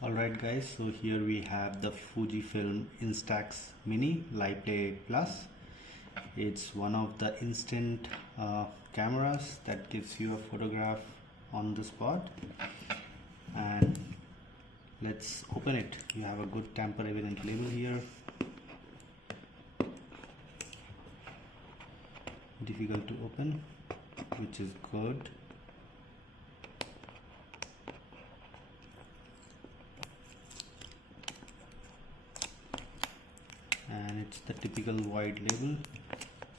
Alright guys, so here we have the Fujifilm Instax Mini LIPLAY Plus. It's one of the instant cameras that gives you a photograph on the spot. And let's open it. You have a good tamper evident label here. Difficult to open, which is good. And it's the typical white label,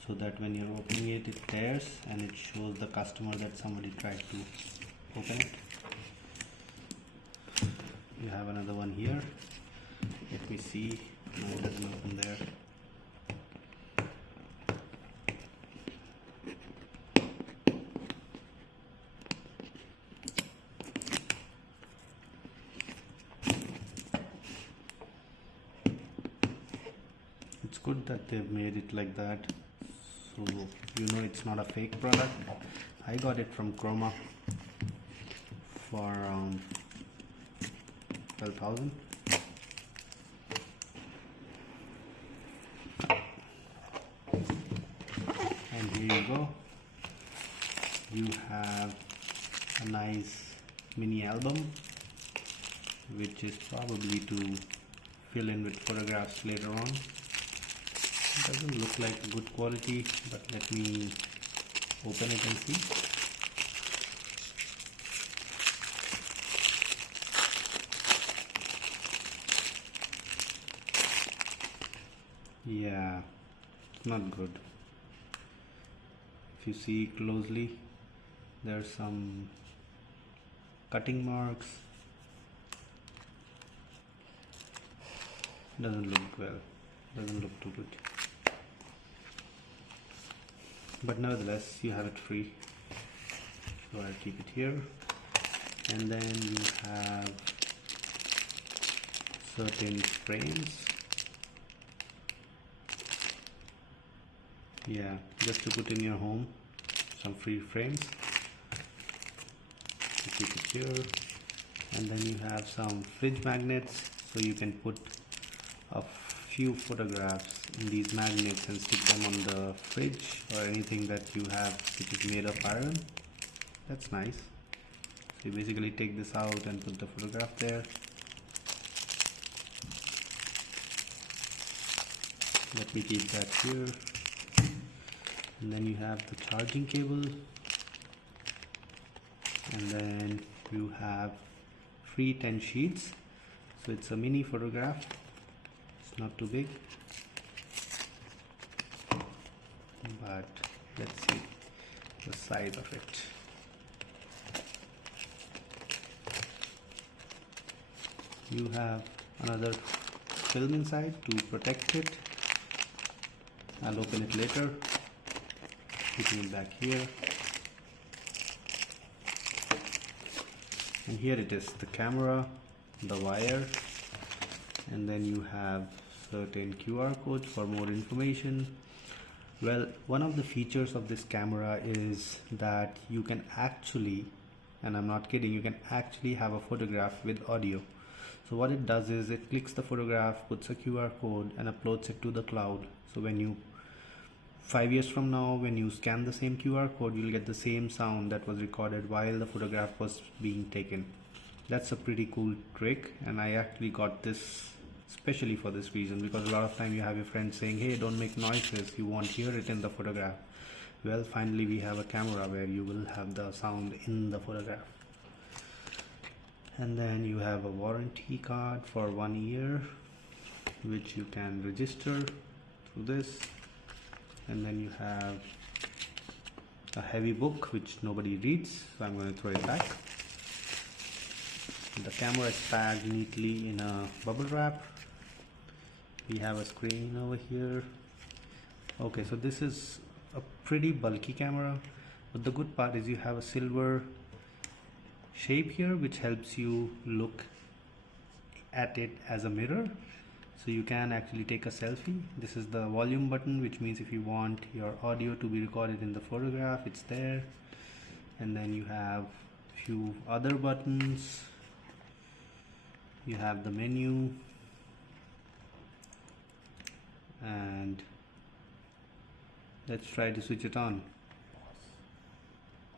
so that when you're opening it, it tears and it shows the customer that somebody tried to open it. You have another one here. Let me see. No, it doesn't open there. It's good that they've made it like that, so you know it's not a fake product. I got it from Chroma for around 12,000. And here you go. You have a nice mini album, which is probably to fill in with photographs later on. Doesn't look like good quality, but let me open it and see. Yeah, it's not good. If you see closely, there's some cutting marks. Doesn't look well, doesn't look too good. But nevertheless, you have it free, so I'll keep it here. And then you have certain frames. Yeah, just to put in your home, some free frames. You keep it here. And then you have some fridge magnets, so you can put a few photographs in these magnets and stick them on the fridge or anything that you have which is made of iron. That's nice. So you basically take this out and put the photograph there. Let me keep that here. And then you have the charging cable, and then you have free 10 sheets. So it's a mini photograph, it's not too big, but let's see the size of it. You have another film inside to protect it. I'll open it later. Putting it back here, and here it is, the camera, the wire, and then you have certain QR codes for more information. Well, one of the features of this camera is that you can actually, and I'm not kidding, you can actually have a photograph with audio. So what it does is it clicks the photograph, puts a QR code and uploads it to the cloud. So when you 5 years from now, when you scan the same QR code, you'll get the same sound that was recorded while the photograph was being taken. That's a pretty cool trick, and I actually got this especially for this reason, because a lot of time you have your friends saying, hey, don't make noises, you won't hear it in the photograph. Well, finally we have a camera where you will have the sound in the photograph. And then you have a warranty card for 1 year, which you can register through this. And then you have a heavy book which nobody reads, so I'm going to throw it back. The camera is packed neatly in a bubble wrap. We have a screen over here. Okay, so this is a pretty bulky camera, but the good part is you have a silver shape here which helps you look at it as a mirror. So you can actually take a selfie. This is the volume button, which means if you want your audio to be recorded in the photograph, it's there. And then you have few other buttons. You have the menu, and let's try to switch it on.